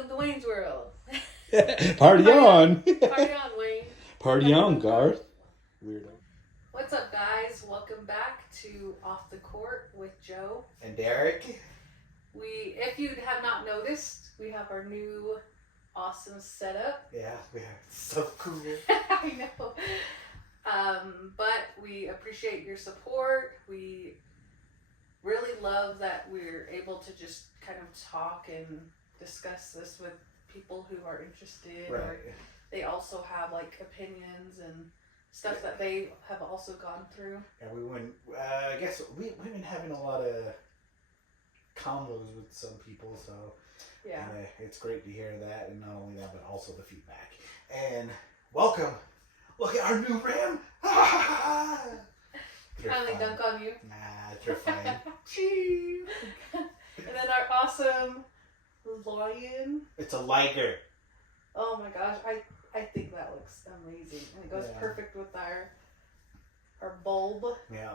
Welcome to Wayne's World. Party on! Party on, Wayne. Party on, Garth. Weirdo. What's up, guys? Welcome back to Off the Court with Joe and Derick. If you have not noticed, we have our new awesome setup. Yeah, we are so cool. I know. But we appreciate your support. We really love that we're able to just kind of talk and discuss this with people who are interested. Right. Or they also have like opinions and stuff that they have also gone through. Yeah, I guess we've been having a lot of combos with some people, so yeah, it's great to hear that, and not only that, but also the feedback. And welcome. Look at our new rim. Can they dunk on you? Nah, they're fine. And then our awesome lion. It's a liger. Oh my gosh, I think that looks amazing, and it goes perfect with our bulb. Yeah,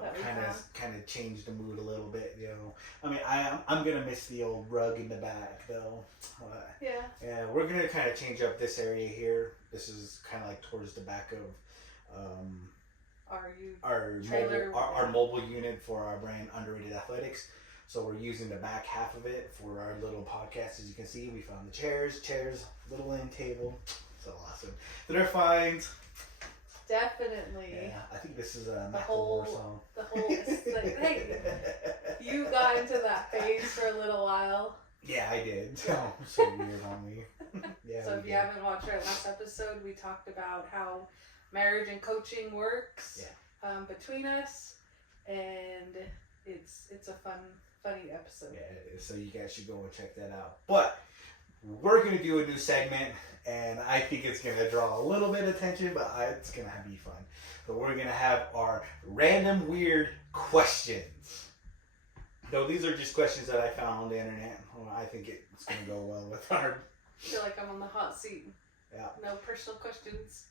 kind of changed the mood a little bit, you know. I mean, I'm gonna miss the old rug in the back though. Yeah, we're gonna kind of change up this area here. This is kind of like towards the back of our mobile unit for our brand Underrated Athletics. So we're using the back half of it for our little podcast. As you can see, we found the chairs, little end table. So awesome. They're fine. Definitely. Yeah, I think this is a Macklemore song. The whole like, hey, you got into that phase for a little while. Yeah, I did. So weird on me. Yeah. So if you haven't watched our last episode, we talked about how marriage and coaching works between us, and it's a funny episode. Yeah, so you guys should go and check that out. But we're going to do a new segment, and I think it's going to draw a little bit of attention, but it's going to be fun. So we're going to have our random weird questions. Though these are just questions that I found on the internet. I think it's going to go well with our... I feel like I'm on the hot seat. Yeah. No personal questions.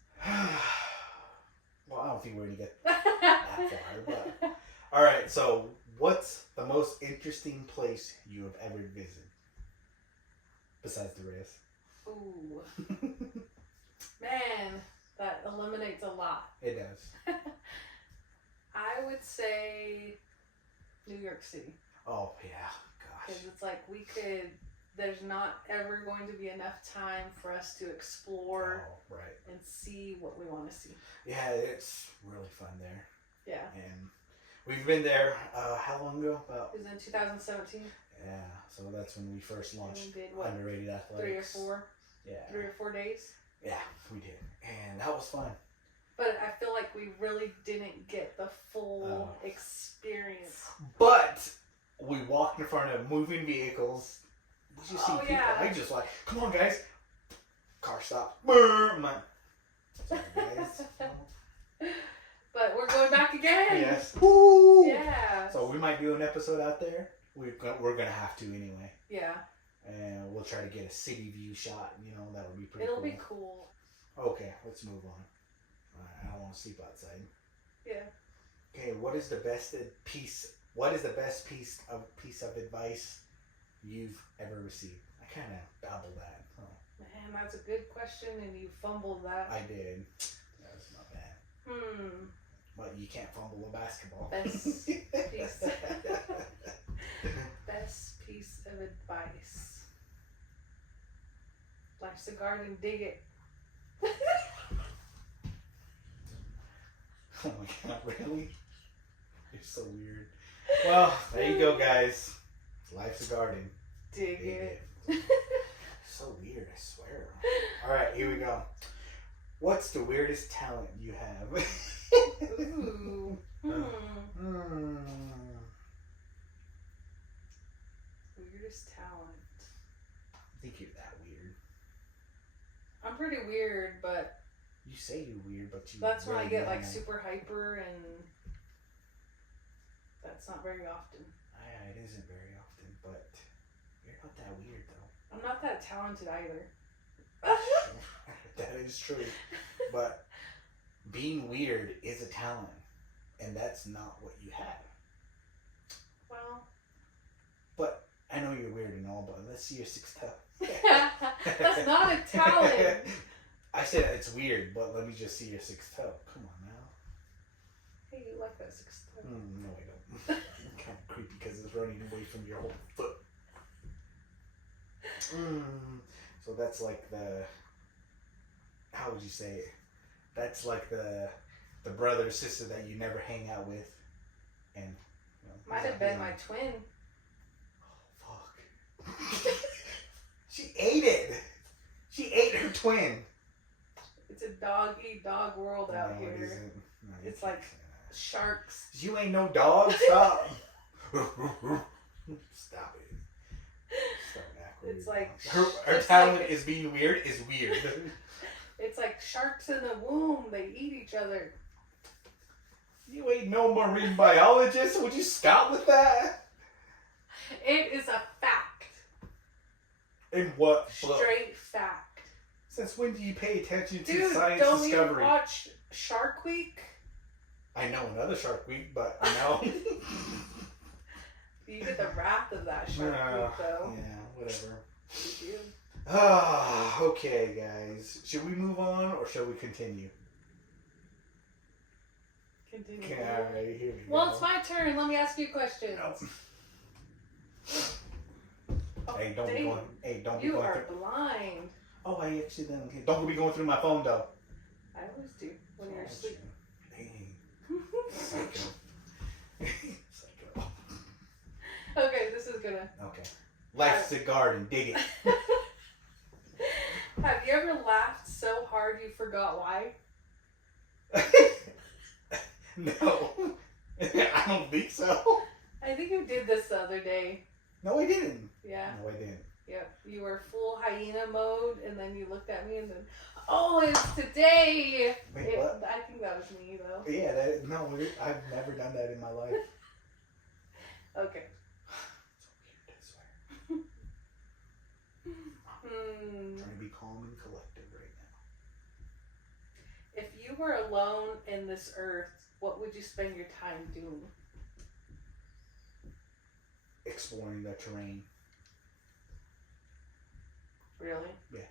Well, I don't think we're going to get that far, but... Alright, so what's the most interesting place you have ever visited? Besides the race. Ooh. Man, that eliminates a lot. It does. I would say New York City. Oh, yeah. Gosh. Because it's like there's not ever going to be enough time for us to explore and see what we want to see. Yeah, it's really fun there. Yeah. And we've been there, how long ago? It was in 2017. Yeah, so that's when we first launched Underrated Athletics. 3 or 4 days? Yeah, we did. And that was fun. But I feel like we really didn't get the full experience. But we walked in front of moving vehicles. We just see people. Yeah. They just like, come on, guys. Car stop. I'm like, sorry, guys. But we're going back again. Yes. Woo! Yeah. So we might do an episode out there. We're gonna have to anyway. Yeah. And we'll try to get a city view shot. You know, that would be pretty. It'll be cool. Okay, let's move on. I don't want to sleep outside. Yeah. Okay, what is the best piece of advice you've ever received? I kind of babbled that. Oh. Man, that's a good question, and you fumbled that. I did. That was not bad. But you can't fumble a basketball. Best piece of advice. Life's a garden, dig it. Oh my god, really? You're so weird. Well, there you go, guys. Life's a garden. Dig it. So weird, I swear. Alright, here we go. What's the weirdest talent you have? Ooh. Weirdest talent. I think you're that weird. I'm pretty weird, but... You say you're weird, but you... That's when I get like super hyper, and... That's not very often. Yeah, it isn't very often, but... You're not that weird, though. I'm not that talented either. That is true. But being weird is a talent, and that's not what you have. Well... But I know you're weird and all, but let's see your 6 toe. Colin. I said it's weird, but let me just see your sixth toe. Come on now. Hey, you like that sixth toe? No, I don't. It's kind of creepy because it's running away from your whole foot. So that's like the. How would you say it? That's like the brother or sister that you never hang out with, and might have been my twin. Oh fuck! She ate it. She ate her twin. It's a dog eat dog world out here. It isn't. No, it's like sharks. You ain't no dog. Stop. Stop it. It's like her talent is being weird. Is weird. It's like sharks in the womb. They eat each other. You ain't no marine biologist. Would you stop with that? It is a fact. In what book? Straight fact. Since when do you pay attention to Dude, science don't discovery? You watch Shark Week? I know another Shark Week, but I know. You get the wrath of that Shark Week, though. Yeah, whatever. You do. Okay, guys. Should we move on or shall we continue? Continue. Okay, alright, here we go. Well, it's my turn. Let me ask you questions. Nope. Oh, Hey, don't be going. Hey, don't be You going are through. blind. Oh, I actually didn't. Don't be going through my phone though. I always do when you're asleep. Dang. Psycho. Psycho. Okay, this is gonna. Okay. Life's a garden. Dig it. Have you ever laughed so hard you forgot why? No. I don't think so. I think you did this the other day. No, I didn't. Yeah. No, I didn't. Yep. You were full hyena mode, and then you looked at me, and then, oh, it's today. Wait, what? I think that was me, though. Yeah, no, I've never done that in my life. Okay. So weird, I swear. Hmm. I'm trying to be calm and collected right now. If you were alone in this earth, what would you spend your time doing? Exploring the terrain. Really? Yeah.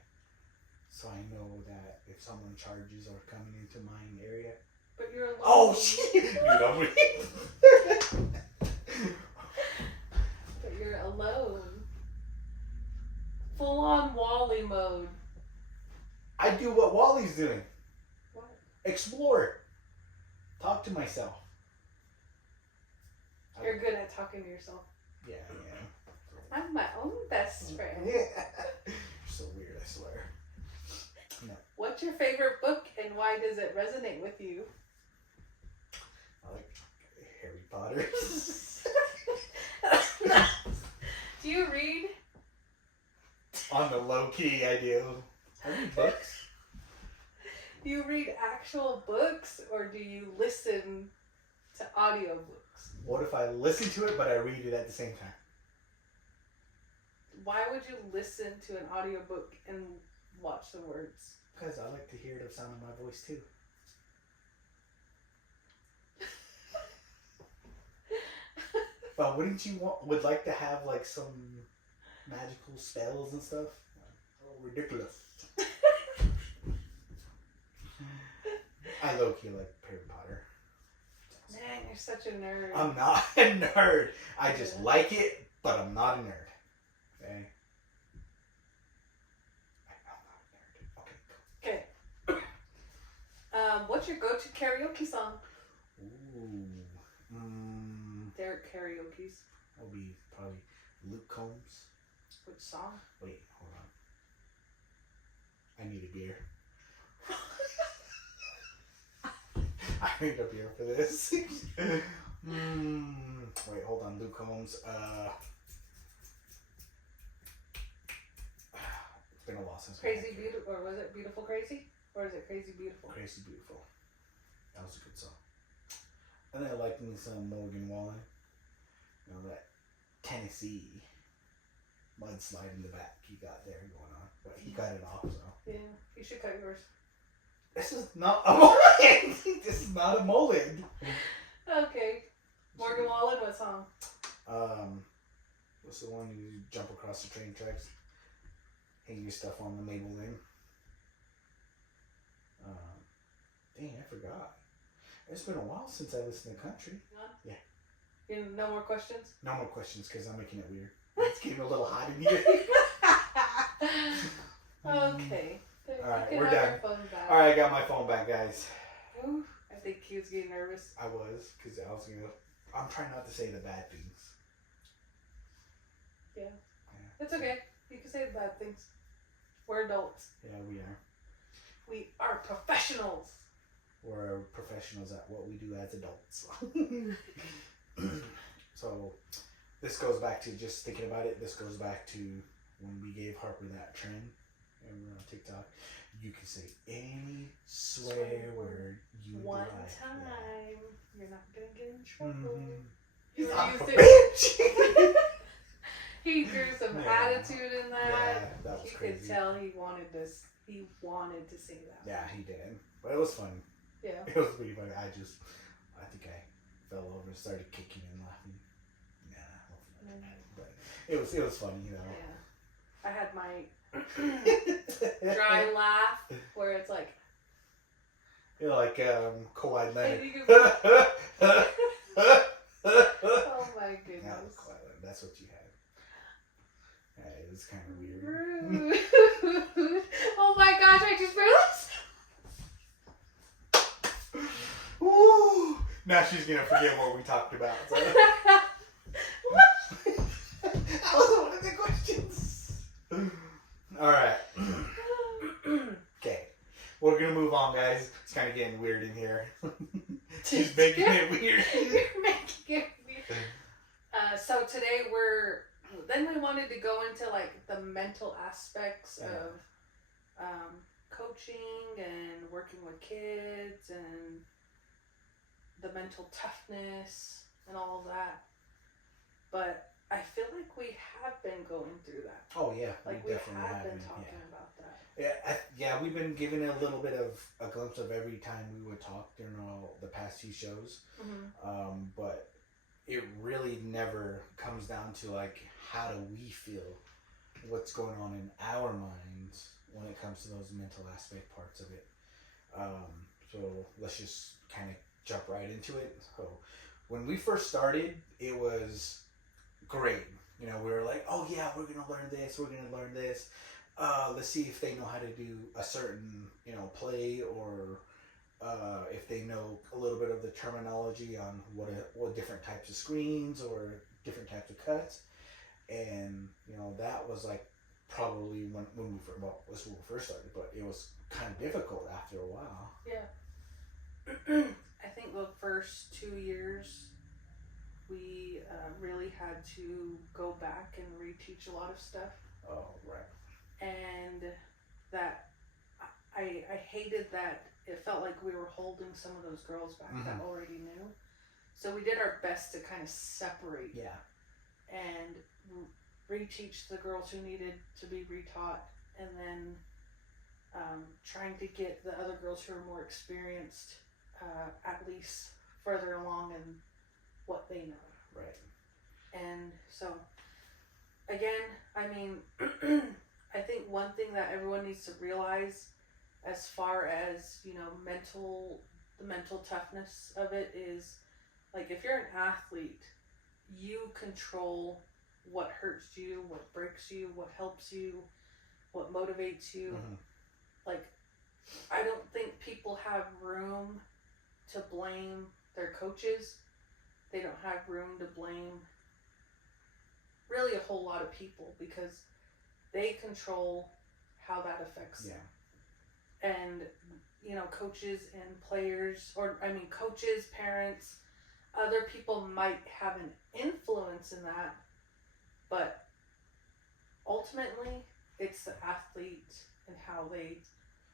So I know that if someone charges or coming into my area. But you're alone. Oh shit! You know what? But you're alone. Full on Wally mode. I do what Wally's doing. What? Explore. Talk to myself. You're good at talking to yourself. Yeah. I'm my own best friend. Yeah. You're so weird, I swear. No. What's your favorite book and why does it resonate with you? I like Harry Potter. Do you read? On the low key, I do. I read books. Do you read actual books or do you listen to audiobooks? What if I listen to it but I read it at the same time? Why would you listen to an audiobook and watch the words? Because I like to hear the sound of my voice too. But wouldn't you would like to have like some magical spells and stuff? Oh, ridiculous. I low-key like Harry Potter. Man, you're such a nerd. I'm not a nerd. I just like it, but I'm not a nerd. Okay? I'm not a nerd. Okay, Okay. What's your go-to karaoke song? Ooh. Derick karaoke's. That'll be probably Luke Combs. Which song? Wait, hold on. I need a beer. I need a beer for this. Wait, hold on. Luke Combs. It's been a while since. Crazy Beautiful, or was it Beautiful Crazy? Or is it Crazy Beautiful? Crazy Beautiful. That was a good song. And then I like me some Morgan Wallen. You know, that Tennessee mudslide in the back he got there going on. But he cut it off, so. Yeah, you should cut yours. This is not a mullet! This is not a mullet! Okay. Morgan Wallen, what song? What's the one you jump across the train tracks? Hang your stuff on the Maple Lane. Dang, I forgot. It's been a while since I listened to country. Yeah. No more questions? No more questions because I'm making it weird. It's getting a little hot in here. Okay. Alright, you can we're have done. your phone back. Alright, I got my phone back, guys. Ooh, I think he was getting nervous. I was, because I'm trying not to say the bad things. Yeah. It's okay. You can say the bad things. We're adults. Yeah, we are. We are professionals. We're professionals at what we do as adults. So, this goes back to just thinking about it. This goes back to when we gave Harper that trend. And we're on TikTok. You can say any swear word you One like. time. Yeah. You're not going to get in trouble. Mm-hmm. You Son of a used bitch! He threw some attitude in that. Yeah, that was you crazy. could tell he wanted this. He wanted to say that. Yeah, he did. But it was funny. Yeah. It was pretty funny. I think I fell over and started kicking and laughing. Nah, but it was funny, you know. Yeah. I had my dry laugh where it's like. You're like Kawhi Leonard. Oh my goodness. That was Kawhi Leonard. That's what you had. Yeah, it was kind of weird. Rude. Oh my gosh! I just realized. Woo! Now she's gonna forget what we talked about. So. That was one of the questions. All right. Okay, we're gonna move on, guys. It's kind of getting weird in here. She's making it weird. You're making it weird. So today we wanted to go into like the mental aspects of coaching and working with kids and the mental toughness and all of that. But I feel like we have been going through that. Oh yeah, Like we have been talking about that. Yeah, we've been giving a little bit of a glimpse of every time we would talk during all the past few shows. Mm-hmm. But it really never comes down to like how do we feel, what's going on in our minds when it comes to those mental aspect parts of it. So let's just kind of jump right into it. So when we first started, it was great. You know, we were like, oh yeah, we're gonna learn this. Let's see if they know how to do a certain, play, or if they know a little bit of the terminology on what different types of screens or different types of cuts. And, that was like probably when we first started, but it was kind of difficult after a while. Yeah. I think the first 2 years we really had to go back and reteach a lot of stuff. Oh, right. And that I hated that it felt like we were holding some of those girls back that already knew. So we did our best to kind of separate. Yeah. And reteach the girls who needed to be retaught, and then trying to get the other girls who are more experienced at least further along in what they know. Right. And so, again, I mean, I think one thing that everyone needs to realize as far as, the mental toughness of it is, like, if you're an athlete, you control what hurts you, what breaks you, what helps you, what motivates you. Mm-hmm. Like, I don't think people have room to blame their coaches. They don't have room to blame really a whole lot of people, because they control how that affects them. And, coaches and players, coaches, parents, other people might have an influence in that, but ultimately it's the athlete and how they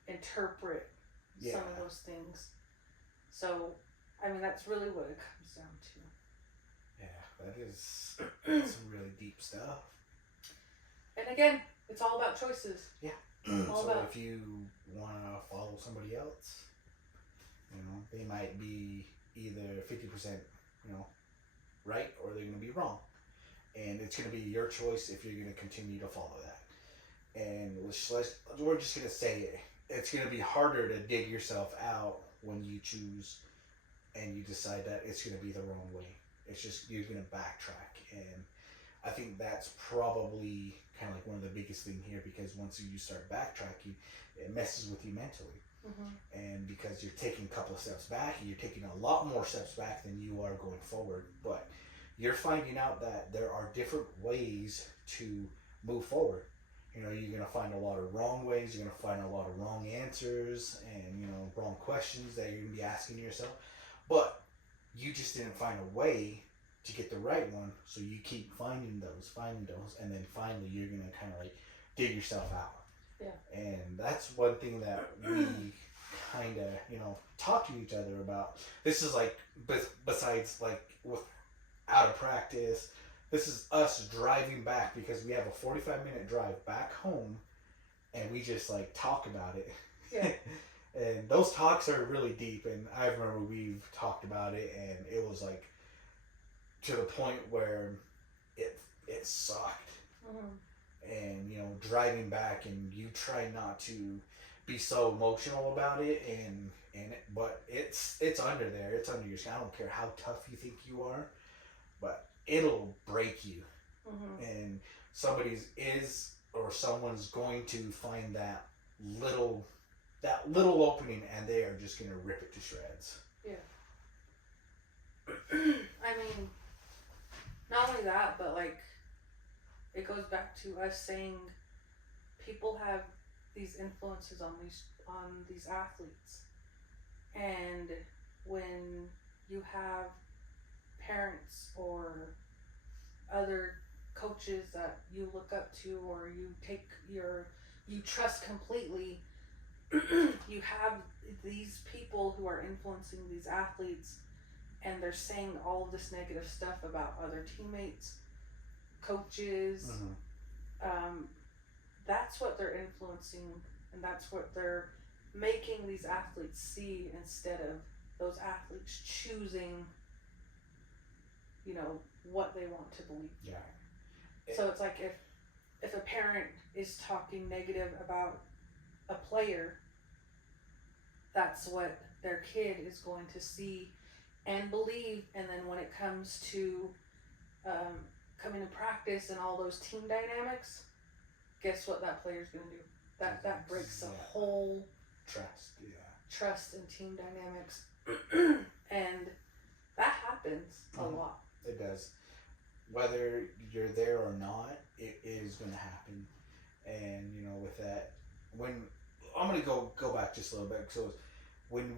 interpret some of those things. So, that's really what it comes down to. Yeah, that is some really deep stuff. And again, it's all about choices. Yeah. So if you want to follow somebody else, they might be either 50%, right, or they're going to be wrong. And it's going to be your choice if you're going to continue to follow that. And we're just going to say it. It's going to be harder to dig yourself out when you choose and you decide that it's going to be the wrong way. It's just you're going to backtrack, and I think that's probably kind of like one of the biggest thing here, because once you start backtracking, it messes with you mentally. And because you're taking a couple of steps back, and you're taking a lot more steps back than you are going forward, but you're finding out that there are different ways to move forward. You know, you're going to find a lot of wrong ways, you're going to find a lot of wrong answers, and, you know, wrong questions that you're going to be asking yourself. But you just didn't find a way to get the right one, so you keep finding those, and then finally you're going to kind of like dig yourself out. Yeah. And that's one thing that we kind of, you know, talk to each other about. This is like, besides like with out of practice, this is us driving back, because we have a 45-minute drive back home, and we just like talk about it. Yeah. And those talks are really deep, and I remember we've talked about it, and it was like to the point where it sucked. And, you know, driving back, and you try not to be so emotional about it, but it's under there, it's under your skin. I don't care how tough you think you are, but it'll break you. And someone's going to find that little opening, and they are just going to rip it to shreds. Yeah. I mean, not only that, but like, it goes back to us saying people have these influences on these athletes, and when you have parents or other coaches that you look up to, or you trust completely, you have these people who are influencing these athletes, and they're saying all of this negative stuff about other teammates, coaches. That's what they're influencing, and that's what they're making these athletes see, instead of those athletes choosing, you know, what they want to believe. Yeah. So it's like, if a parent is talking negative about a player, that's what their kid is going to see and believe. And then when it comes to coming to practice and all those team dynamics, guess what that player's going to do? That breaks the whole trust and team dynamics. And that happens a lot. It does. Whether you're there or not, it is going to happen. And, you know, with that, when I'm going to go back just a little bit. So when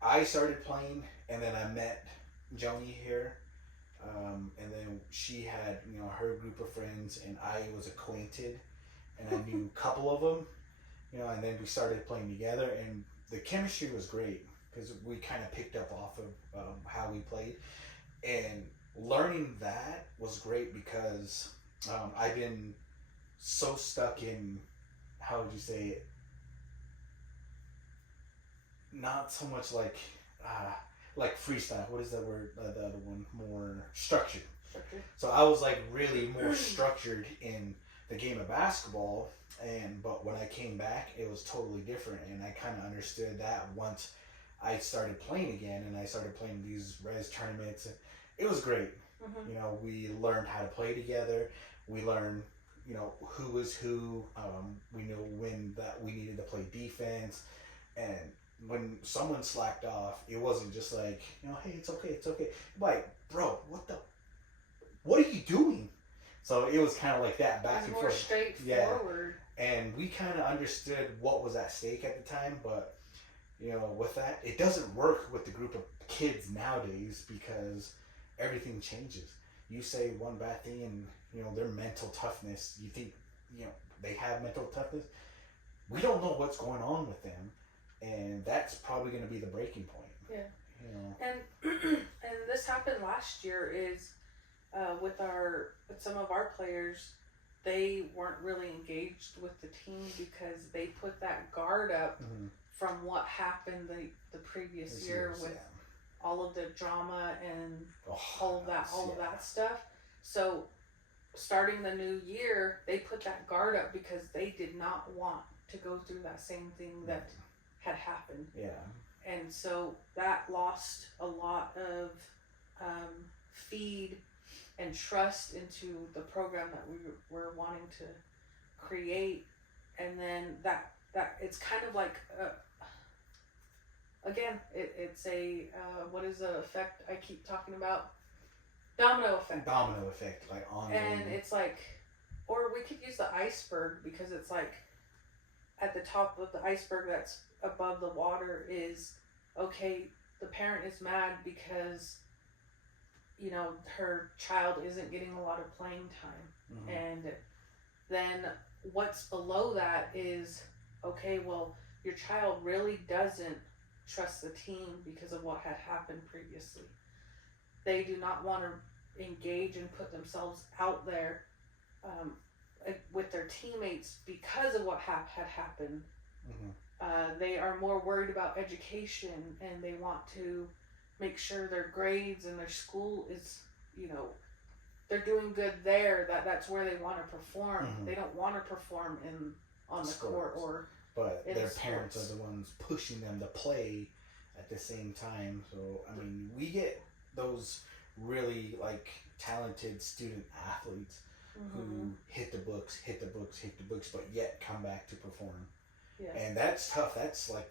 I started playing, and then I met Joni here, and then she had, you know, her group of friends, and I was acquainted, and I knew a couple of them, you know, and then we started playing together, and the chemistry was great, because we kind of picked up off of how we played, and learning that was great, because I've been so stuck in, how would you say it, not so much like freestyle. What is that word? The other one, more structured. So I was like really more structured in the game of basketball, but when I came back, it was totally different, and I kind of understood that once I started playing again, and I started playing these res tournaments. It was great. You know, we learned how to play together. We learned, you know, who was who. We knew when that we needed to play defense, and when someone slacked off, it wasn't just like, you know, hey, it's okay. Like, bro, what are you doing? So it was kind of like that back and forth. More straightforward. Yeah. And we kind of understood what was at stake at the time, but, you know, with that, it doesn't work with the group of kids nowadays, because everything changes. You say one bad thing, and, you know, their mental toughness, you think, you know, they have mental toughness. We don't know what's going on with them. And that's probably going to be the breaking point. Yeah. You know. And this happened last year, is with some of our players, they weren't really engaged with the team, because they put that guard up from what happened the previous year with all of the drama and all of that stuff. So starting the new year, they put that guard up, because they did not want to go through that same thing that had happened. Yeah. and so that lost a lot of feed and trust into the program that we were wanting to create. And then that it's kind of like again, it's a what is the effect I keep talking about? Domino effect. Domino effect, like on. And it's like, or we could use the iceberg, because it's like at the top of the iceberg that's above the water is, okay, the parent is mad because, you know, her child isn't getting a lot of playing time. And then what's below that is, okay, well, your child really doesn't trust the team because of what had happened previously. They do not want to engage and put themselves out there with their teammates because of what had happened. They are more worried about education, and they want to make sure their grades and their school is, you know, they're doing good there. That's where they want to perform. They don't want to perform on the court or. But their parents are the ones pushing them to play at the same time. So I mean, we get those really like talented student athletes who hit the books, but yet come back to perform. Yeah. And that's tough. That's like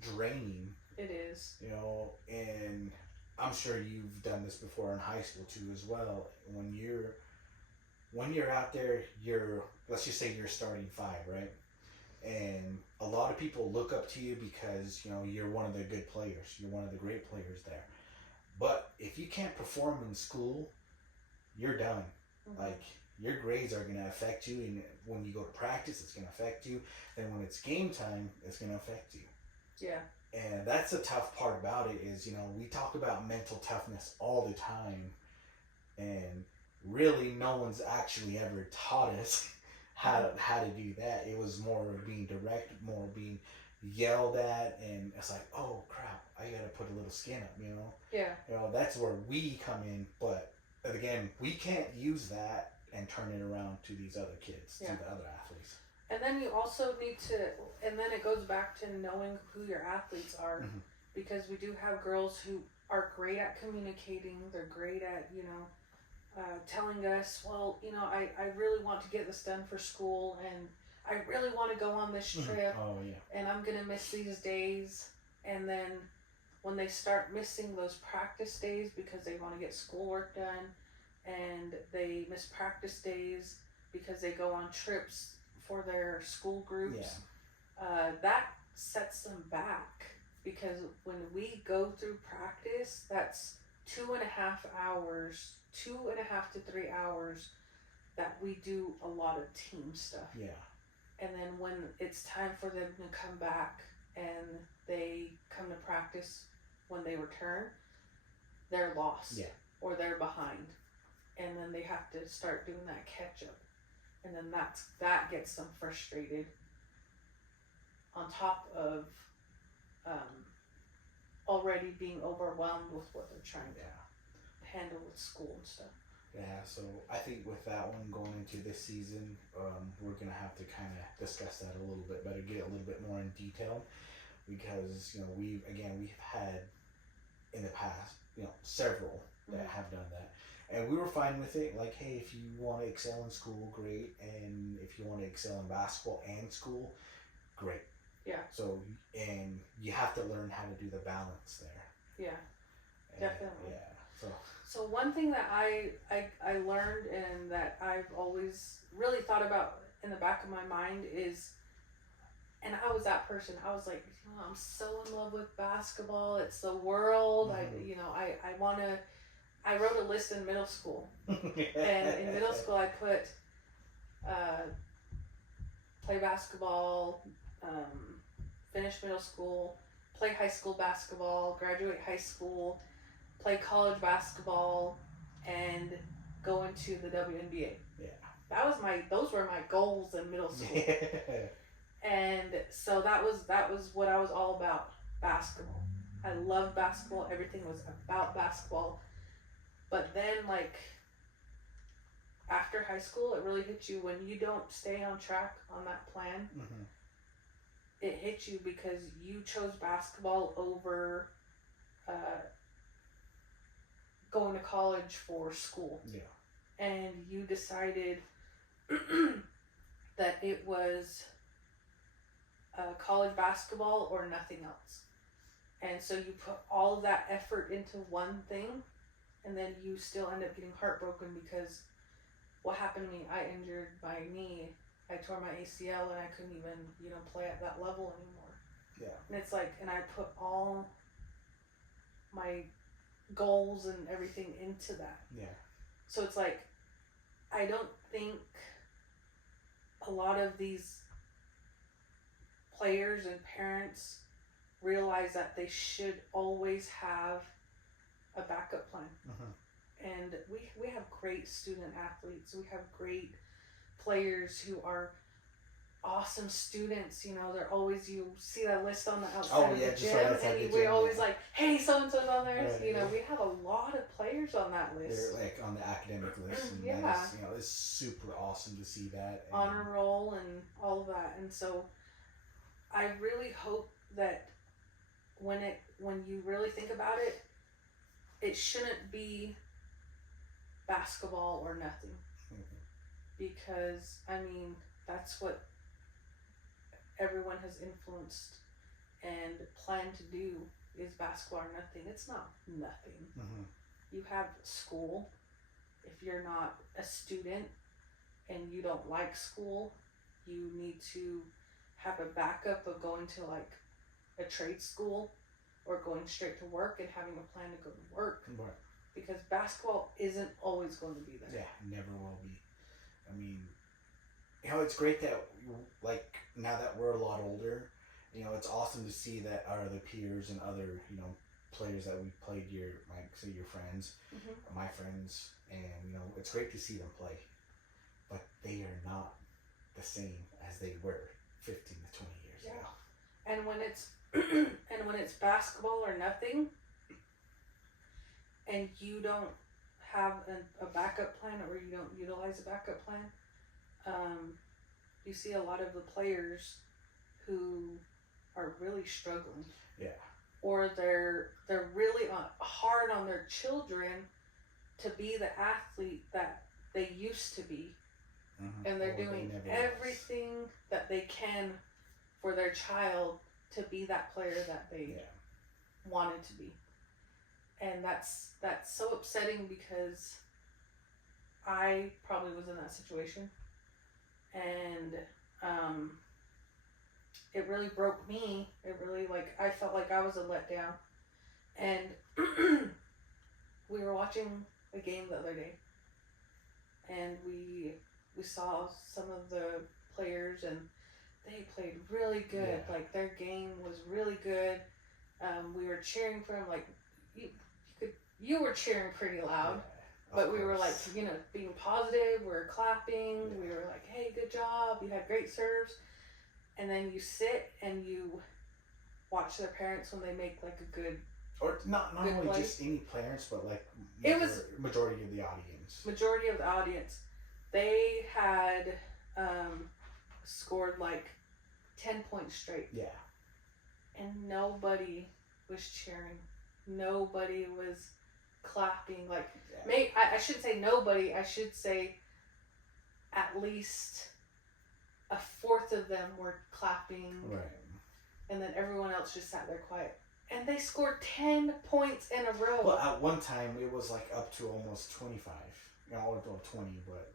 draining. It is. You know, and I'm sure you've done this before in high school too as well. When you're out there, let's just say you're starting five, right? And a lot of people look up to you because, you know, you're one of the good players. You're one of the great players there. But if you can't perform in school, you're done. Like, your grades are going to affect you. And when you go to practice, it's going to affect you. And when it's game time, it's going to affect you. Yeah. And that's the tough part about it is, you know, we talk about mental toughness all the time. And really, no one's actually ever taught us how to do that. It was more of being direct, more being yelled at, and it's like, oh crap, I gotta put a little skin up, you know. Yeah. You know, that's where we come in. But again, we can't use that and turn it around to these other kids, to the other athletes. And then you also need to, and then it goes back to knowing who your athletes are, because we do have girls who are great at communicating. They're great at, you know, telling us, well, you know, I really want to get this done for school, and I really want to go on this trip, and I'm going to miss these days. And then when they start missing those practice days because they want to get schoolwork done, and they miss practice days because they go on trips for their school groups, that sets them back, because when we go through practice, that's 2.5 hours, 2.5 to 3 hours that we do a lot of team stuff. Yeah. And then when it's time for them to come back and they come to practice, when they return, they're lost. Yeah. Or they're behind. And then they have to start doing that catch up. And then that gets them frustrated, on top of already being overwhelmed with what they're trying to handle with school and stuff. Yeah, so I think with that one going into this season, we're going to have to kind of discuss that a little bit better, get a little bit more in detail, because, you know, we've had in the past, you know, several that have done that. And we were fine with it. Like, hey, if you want to excel in school, great. And if you want to excel in basketball and school, great. Yeah. So, and you have to learn how to do the balance there. Yeah, and definitely. Yeah. So one thing that I learned, and that I've always really thought about in the back of my mind is, and I was that person. I was like, you know, I'm so in love with basketball. It's the world. I wrote a list in middle school. And in middle school I put play basketball, finish middle school, play high school basketball, graduate high school, play college basketball, and go into the WNBA. Yeah. Those were my goals in middle school. And so that was what I was all about, basketball. I loved basketball. Everything was about basketball. But then, like, after high school, it really hits you when you don't stay on track on that plan. it hit you because you chose basketball over going to college for school. Yeah. And you decided that it was college basketball or nothing else. And so you put all of that effort into one thing, and then you still end up getting heartbroken because what happened to me, I injured my knee. I tore my ACL and I couldn't even, play at that level anymore. Yeah. And it's like, and I put all my goals and everything into that. Yeah. So it's like, I don't think a lot of these players and parents realize that they should always have a backup plan. And we have great student athletes. We have great players who are awesome students. They're always, you see that list on the outside of the gym, and we're always like, hey, so-and-so's on there. Right, we have a lot of players on that list. They're like on the academic list. And Yeah. that is, it's super awesome to see that. And Honor roll and all of that. And so I really hope that when you really think about it, it shouldn't be basketball or nothing. Because, that's what everyone has influenced and planned to do is basketball or nothing. It's not nothing. You have school. If you're not a student and you don't like school, you need to have a backup of going to like a trade school or going straight to work and having a plan to go to work. Right. Because basketball isn't always going to be there. Yeah, never will be. It's great that, like, now that we're a lot older, it's awesome to see that our other peers and other, players that we played your friends, my friends, and, it's great to see them play. But they are not the same as they were 15 to 20 years ago. And when it's basketball or nothing, and you don't have a backup plan or you don't utilize a backup plan, you see a lot of the players who are really struggling. Yeah. Or they're really hard on their children to be the athlete that they used to be. And they're doing everything that they can for their child to be that player that they wanted to be. And that's so upsetting because I probably was in that situation. And it really broke me. It really, I felt like I was a letdown. And we were watching a game the other day. And we saw some of the players and they played really good. Yeah. Like, their game was really good. We were cheering for them. Like, you were cheering pretty loud. But we were like, being positive, we were clapping, we were like, hey, good job, you had great serves. And then you sit and you watch their parents when they make like a good, or not good only play. just any parents, but like It was majority of the audience. Majority of the audience, they had scored like 10 points straight. Yeah. And nobody was cheering. Nobody was clapping. Like, I shouldn't say nobody, I should say at least a fourth of them were clapping. Right. And then everyone else just sat there quiet. And they scored 10 points in a row. Well, at one time it was like up to almost 25. Or 20, but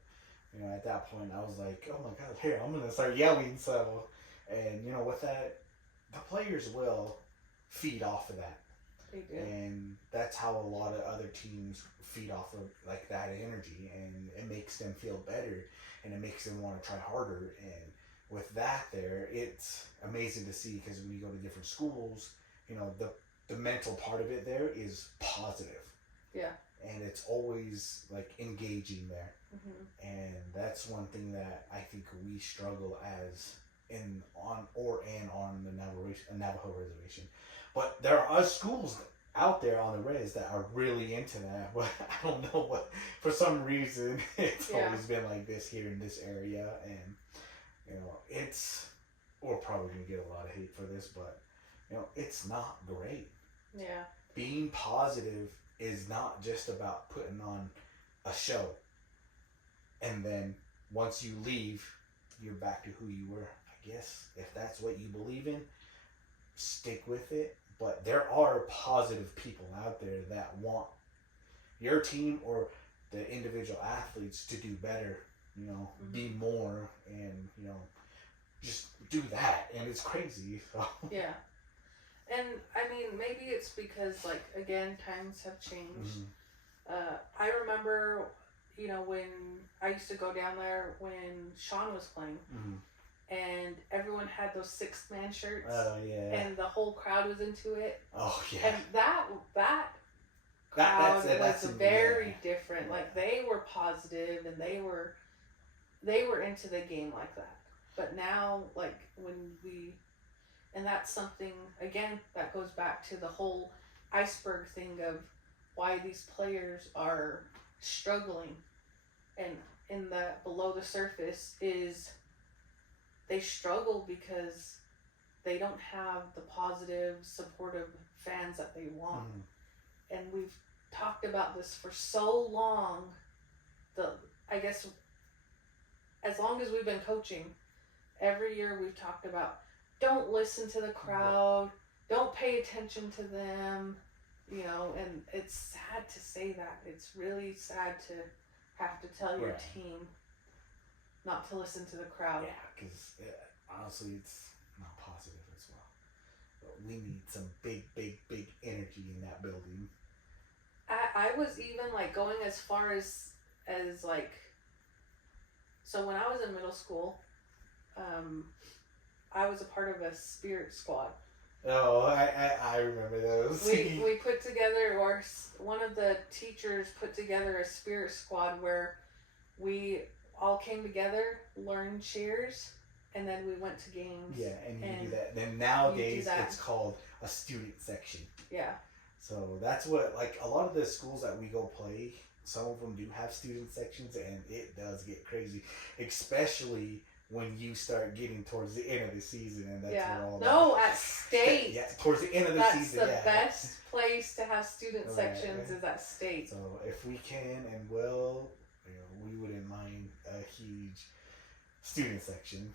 at that point I was like, oh my god, here, I'm gonna start yelling. So, and with that, the players will feed off of that. They do. And that's how a lot of other teams feed off of like that energy, and it makes them feel better, and it makes them want to try harder. And with that, it's amazing to see, because when you go to different schools, the mental part of it there is positive. Yeah. And it's always like engaging there. And that's one thing that I think we struggle as on the Navajo reservation. But there are schools out there on the res that are really into that. But I don't know what, for some reason, it's always been like this here in this area. And, it's we're probably gonna get a lot of hate for this, but it's not great. Yeah. Being positive is not just about putting on a show, and then once you leave, you're back to who you were. I guess if that's what you believe in, stick with it. But there are positive people out there that want your team or the individual athletes to do better, be more, and just do that. And it's crazy. So. Yeah. And I mean, maybe it's because, like, again, times have changed. I remember, when I used to go down there when Sean was playing, and everyone had those 6-man shirts. Oh yeah. And the whole crowd was into it. Oh yeah. And that crowd was very different. Like, they were positive and they were into the game like that. But now, like, and that's something, again, that goes back to the whole iceberg thing of why these players are struggling. And in the below the surface is they struggle because they don't have the positive, supportive fans that they want. And we've talked about this for so long. I guess as long as we've been coaching, every year we've talked about, don't listen to the crowd, don't pay attention to them, and it's sad to say that. It's really sad to have to tell your team not to listen to the crowd. Yeah, because honestly, it's not positive as well. But we need some big, big, big energy in that building. I was even, like, going as far as like, so when I was in middle school, I was a part of a spirit squad. Oh, I remember those. We put together, or one of the teachers put together a spirit squad where we all came together, learned cheers, and then we went to games. Yeah, and you do that. Then nowadays it's called a student section. Yeah. So that's what, like, a lot of the schools that we go play, some of them do have student sections, and it does get crazy, especially when you start getting towards the end of the season, and that's where all at state. Yeah, towards the end of the season. That's the best place to have student sections is at state. So if we can and will, we wouldn't mind a huge student section.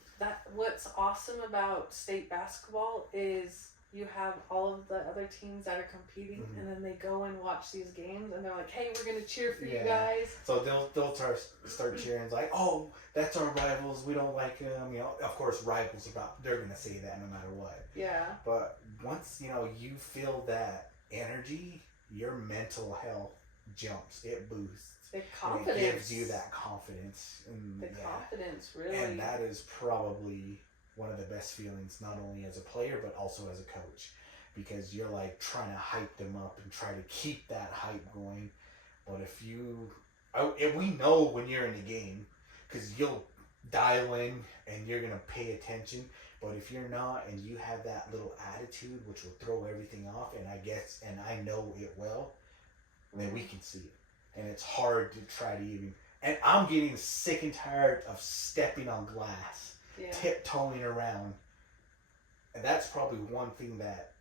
What's awesome about state basketball is you have all of the other teams that are competing, and then they go and watch these games, and they're like, "Hey, we're gonna cheer for you guys." So they'll start cheering, like, "Oh, that's our rivals. We don't like them." Of course, rivals they're gonna say that no matter what. Yeah. But once you feel that energy, your mental health jumps. It boosts. The confidence. And it gives you that confidence. Confidence, really. And that is probably one of the best feelings, not only as a player, but also as a coach. Because you're, like, trying to hype them up and try to keep that hype going. But if we know when you're in the game, because you'll dial in and you're going to pay attention. But if you're not and you have that little attitude, which will throw everything off, and I know it will, then we can see it. And it's hard to try to even... And I'm getting sick and tired of stepping on glass. Tiptoeing around. And that's probably one thing that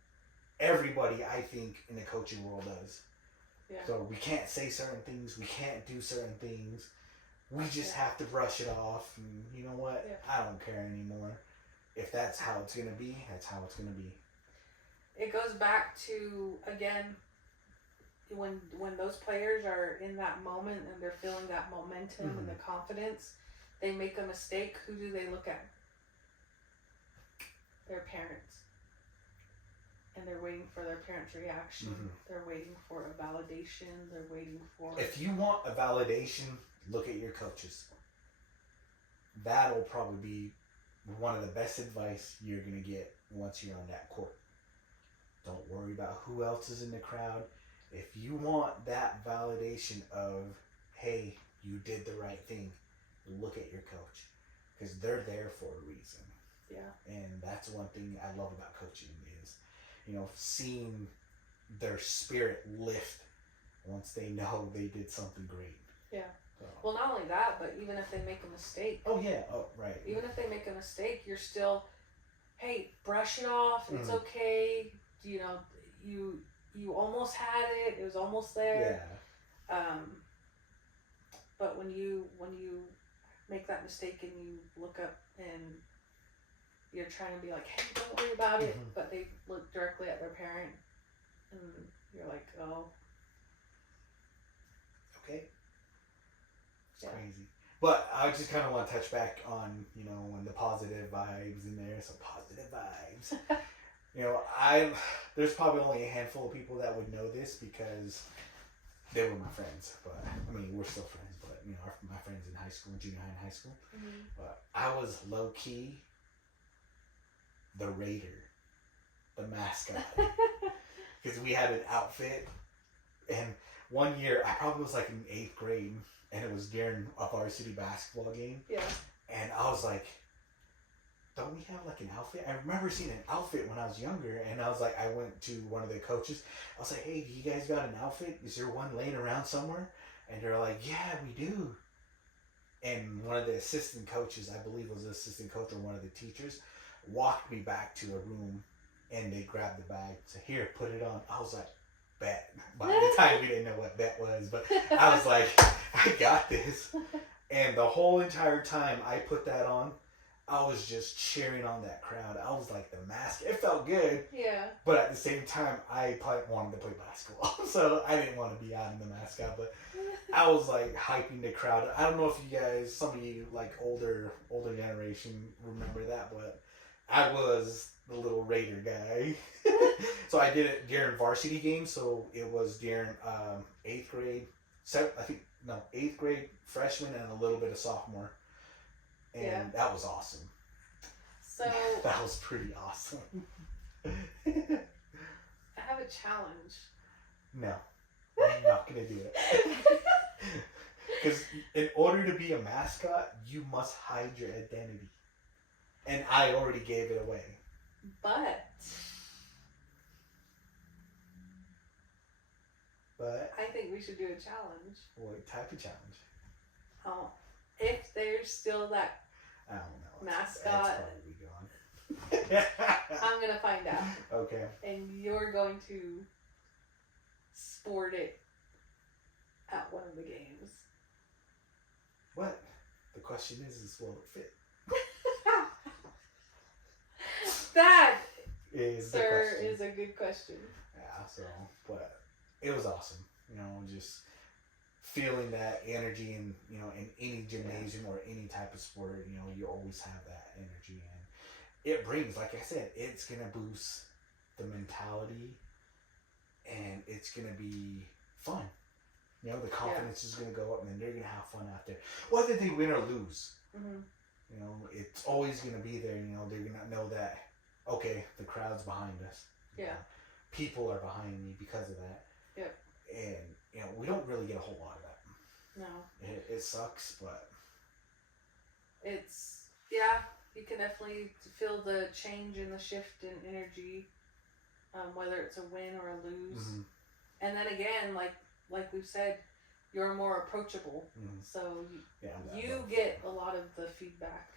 everybody, I think, in the coaching world does. Yeah. So we can't say certain things. We can't do certain things. We just have to brush it off. And you know what? Yeah. I don't care anymore. If that's how it's going to be, that's how it's going to be. It goes back to, again, when those players are in that moment and they're feeling that momentum and the confidence, they make a mistake, who do they look at? Their parents. And they're waiting for their parents' reaction. They're waiting for a validation. They're waiting for... If you want a validation, look at your coaches. That'll probably be one of the best advice you're going to get once you're on that court. Don't worry about who else is in the crowd. If you want that validation of, hey, you did the right thing, look at your coach, because they're there for a reason. Yeah. And that's one thing I love about coaching is, seeing their spirit lift once they know they did something great. Yeah. So. Well, not only that, but even if they make a mistake. Oh, yeah. Oh, right. Even if they make a mistake, you're still hey, brush it off. It's okay. You know, you almost had it. It was almost there. Yeah. But when you make that mistake and you look up and you're trying to be like, hey, don't worry about it, but they look directly at their parent and you're like, oh. Okay. It's crazy. But I just kind of want to touch back on, you know, when the positive vibes in there, some positive vibes. You know, there's probably only a handful of people that would know this because they were my friends. But, I mean, we're still friends, but, you know, my friends in high school, junior high and high school. But I was low-key the Raider, the mascot. Because we had an outfit, and one year, I probably was like in 8th grade, and it was during a varsity basketball game. Yeah. And I was like, don't we have like an outfit? I remember seeing an outfit when I was younger, and I was like, I went to one of the coaches. I was like, hey, do you guys got an outfit? Is there one laying around somewhere? And they're like, yeah, we do. And one of the assistant coaches, I believe it was the assistant coach or one of the teachers, walked me back to a room, and they grabbed the bag. So here, put it on. I was like, bet. By the time we didn't know what bet was, but I was like, I got this. And the whole entire time I put that on, I was just cheering on that crowd. I was like the mascot. It felt good. Yeah. But at the same time, I wanted to play basketball. So I didn't want to be out in the mascot. But I was like hyping the crowd. I don't know if you guys, some of you like older generation remember that, but I was the little Raider guy. So I did it during varsity games. So it was during 8th grade, 8th grade freshman and a little bit of sophomore. And that was awesome. So that was pretty awesome. I have a challenge. No, I'm not gonna do it. Because in order to be a mascot, you must hide your identity, and I already gave it away. But I think we should do a challenge. What type of challenge? Oh, if there's still that. I don't know. Mascot. It's probably gone. I'm gonna find out. Okay. And you're going to sport it at one of the games. What? The question is will it fit? That, is sir, is a good question. Yeah. So, but it was awesome. You know, just feeling that energy in, you know, in any gymnasium or any type of sport, you know, you always have that energy, and it brings, like I said, it's gonna boost the mentality, and it's gonna be fun. You know, the confidence is gonna go up, and then they're gonna have fun out there, whether they win or lose. You know, it's always gonna be there. You know, they're gonna know that, okay, the crowd's behind us. Yeah. You know, people are behind me because of that. Yep. And you know, we don't really get a whole lot of that. No. It sucks, but it's, yeah, you can definitely feel the change and the shift in energy, whether it's a win or a lose. And then again, like we've said, you're more approachable, so you get a lot of the feedback.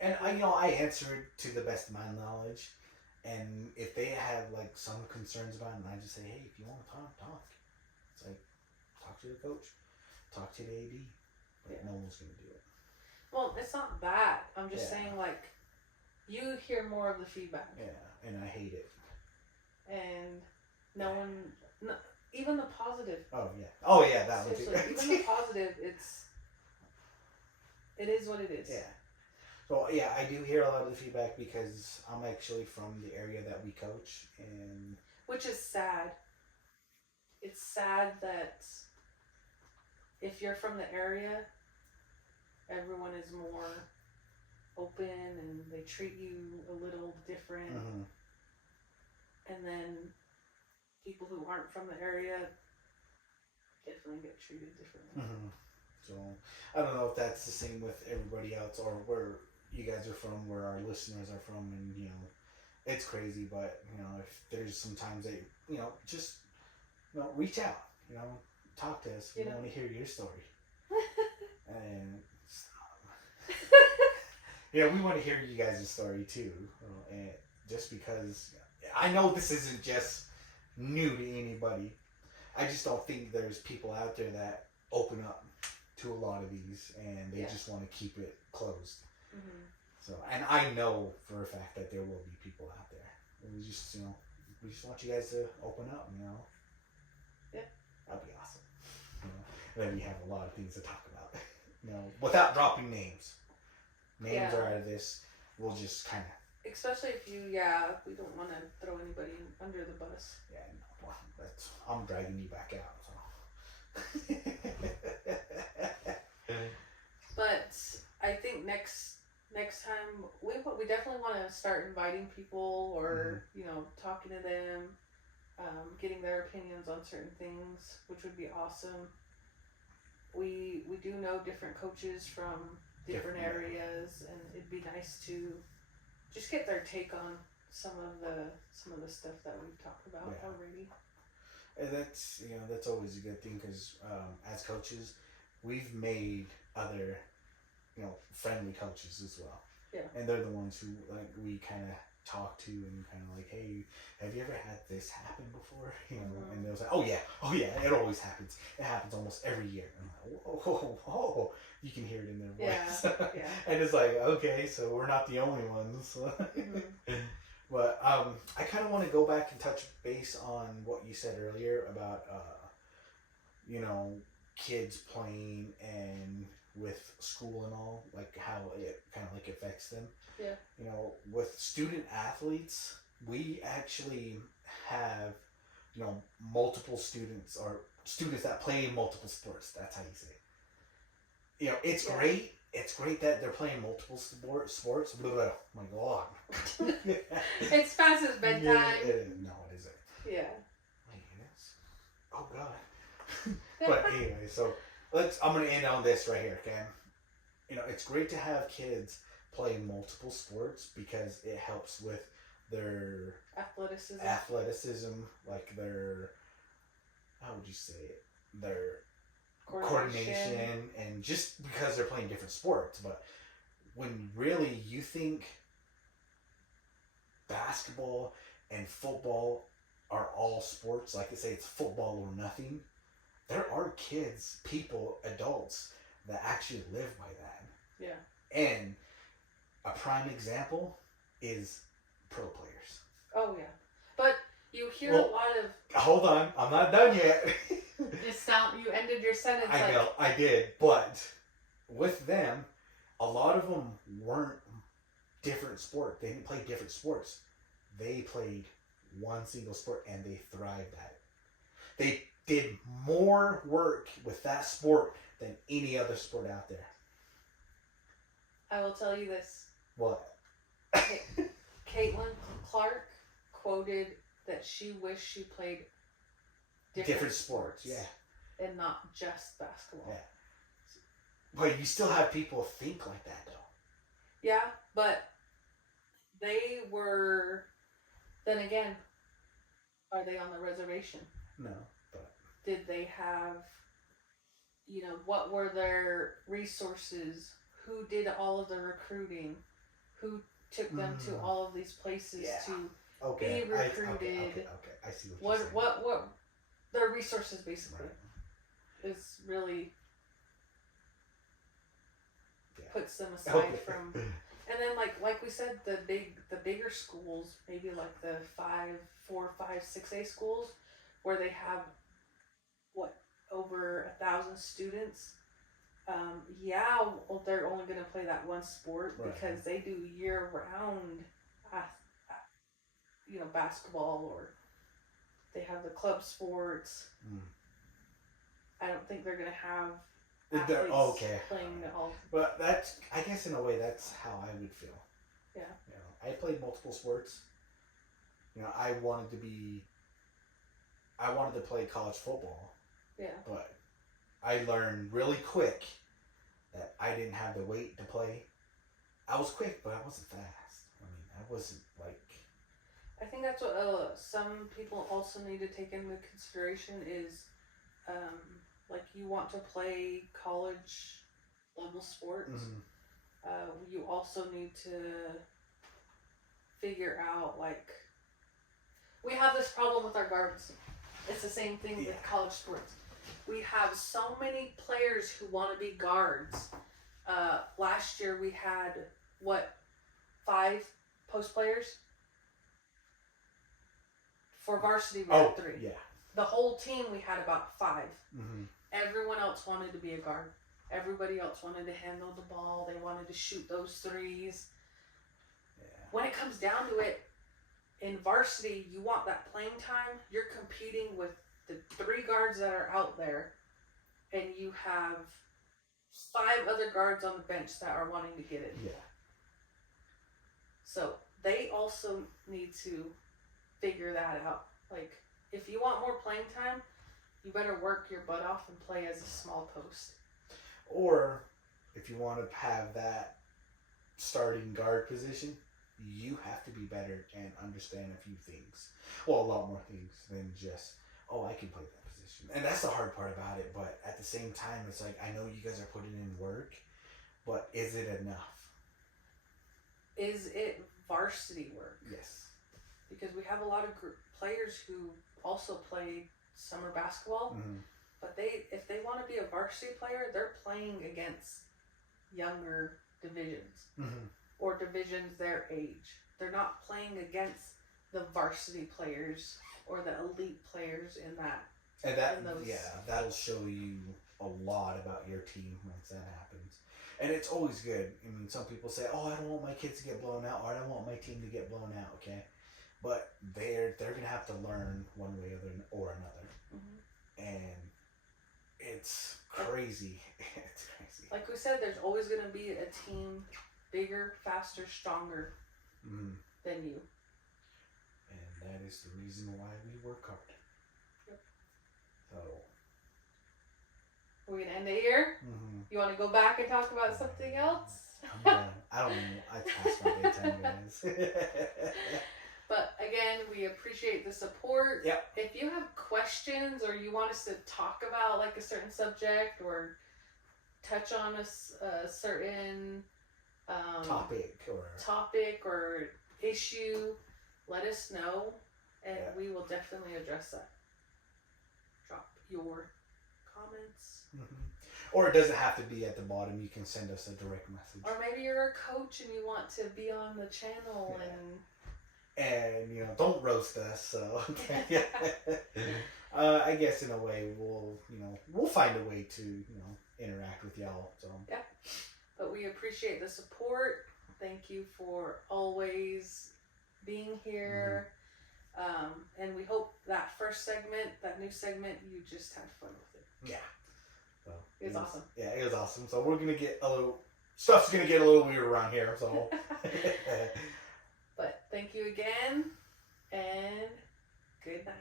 And I answered to the best of my knowledge. And if they had like some concerns about it, and I just say, hey, if you want to talk. It's like, talk to the coach, talk to the AD, but no one's gonna do it. Well, it's not that. I'm just saying, like, you hear more of the feedback. Yeah, and I hate it. And no one, even the positive. Oh yeah, that one too. Even the positive, it is what it is. Yeah. So yeah, I do hear a lot of the feedback because I'm actually from the area that we coach, and which is sad. It's sad that if you're from the area, everyone is more open and they treat you a little different. And then people who aren't from the area definitely get treated differently. So I don't know if that's the same with everybody else or where you guys are from, where our listeners are from, and you know, it's crazy, but you know, if there's sometimes that, you know, just, you know, reach out, you know, talk to us. We want to hear your story. And Yeah, we want to hear you guys' story too, and just because I know this isn't just new to anybody. I just don't think there's people out there that open up to a lot of these, and they just want to keep it closed. Mm-hmm. So, and I know for a fact that there will be people out there. And we just, we just want you guys to open up. Yeah, that'd be awesome. Then we have a lot of things to talk about. Without dropping names. Names are out of this. We'll just kind of. Especially if we don't want to throw anybody under the bus. Yeah, no, I'm dragging you back out. So. But I think next time we definitely want to start inviting people, or talking to them, getting their opinions on certain things, which would be awesome. We do know different coaches from different areas, and it'd be nice to just get their take on some of the stuff that we've talked about already. And that's always a good thing, because as coaches, we've made other friendly coaches as well. Yeah. And they're the ones who we kind of talk to and kind of like, hey, have you ever had this happen before? And they'll say, oh yeah, it always happens. It happens almost every year. And I'm like, whoa, you can hear it in their voice. Yeah. And it's like, okay, so we're not the only ones. Mm-hmm. But I kind of want to go back and touch base on what you said earlier about, kids playing and with school and all, like how it kind of like affects them. Yeah. With student athletes, we actually have, multiple students, or students that play multiple sports. That's how you say it. It's great. It's great that they're playing multiple sports. Blah, blah, oh my God. It's past his bedtime. No, it isn't. Yeah. Wait, it is? Oh God. But anyway, so I'm going to end on this right here, okay? It's great to have kids play multiple sports, because it helps with their athleticism, like their, how would you say it? Their coordination, and just because they're playing different sports. But when really you think basketball and football are all sports, like they say it's football or nothing, there are kids, people, adults that actually live by that. Yeah. And a prime example is pro players. Oh yeah. But you hear a lot of... Hold on, I'm not done yet. You ended your sentence. I know, I did. But with them, a lot of them weren't different sport. They didn't play different sports. They played one single sport, and they thrived at it. They did more work with that sport than any other sport out there. I will tell you this. What? Caitlin Clark quoted that she wished she played different sports. Yeah. And not just basketball. Yeah. But you still have people think like that, though. Yeah, but they were... Then again, are they on the reservation? No, but... Did they have... what were their resources? Who did all of the recruiting? Who took them to all of these places to be recruited? Okay. I see what you're saying. What their resources basically is really puts them aside from. And then like we said, the bigger schools, maybe like the 4, 5, 6A schools, where they have over 1,000 students. They're only going to play that one sport because they do year-round, basketball, or they have the club sports. I don't think they're going to have athletes playing all. But that's, I guess in a way, that's how I would feel. Yeah. I played multiple sports. I wanted to play college football. Yeah. But I learned really quick that I didn't have the weight to play. I was quick, but I wasn't fast. I wasn't like... I think that's what some people also need to take into consideration is, you want to play college level sports. You also need to figure out, like, we have this problem with our guards. It's the same thing with college sports. We have so many players who want to be guards. Last year we had, 5 post players? For varsity we had 3. Yeah. The whole team we had about 5. Mm-hmm. Everyone else wanted to be a guard. Everybody else wanted to handle the ball. They wanted to shoot those threes. Yeah. When it comes down to it, in varsity, you want that playing time. You're competing with the 3 guards that are out there, and you have 5 other guards on the bench that are wanting to get it. Yeah. So they also need to figure that out. Like, if you want more playing time, you better work your butt off and play as a small post. Or if you want to have that starting guard position, you have to be better and understand a few things. Well, a lot more things than just, I can play that position. And that's the hard part about it. But at the same time, it's like, I know you guys are putting in work, but is it enough? Is it varsity work? Yes. Because we have a lot of players who also play summer basketball. Mm-hmm. But if they want to be a varsity player, they're playing against younger divisions. Mm-hmm. Or divisions their age. They're not playing against the varsity players or the elite players in that. And that'll show you a lot about your team once that happens. And it's always good. I mean, some people say, I don't want my kids to get blown out, or I don't want my team to get blown out, okay? But they're going to have to learn one way or another. Mm-hmm. And it's crazy. It's crazy. Like we said, there's always going to be a team bigger, faster, stronger than you. And that is the reason why we work hard. Yep. So. We're going to end it here? Mm-hmm. You want to go back and talk about something else? I'm done. I don't know. I passed my bedtime, guys. But again, we appreciate the support. Yep. If you have questions or you want us to talk about like a certain subject or touch on a certain topic or issue, let us know, and we will definitely address that. Drop your comments. Mm-hmm. Or it doesn't have to be at the bottom. You can send us a direct message. Or maybe you're a coach and you want to be on the channel and don't roast us. So I guess in a way we'll find a way to interact with y'all. So yeah. But we appreciate the support. Thank you for always being here. And we hope that new segment, you just had fun with it. Yeah. So it was awesome. Yeah, it was awesome. So we're going to get stuff's going to get a little weird around here. So. But thank you again, and good night.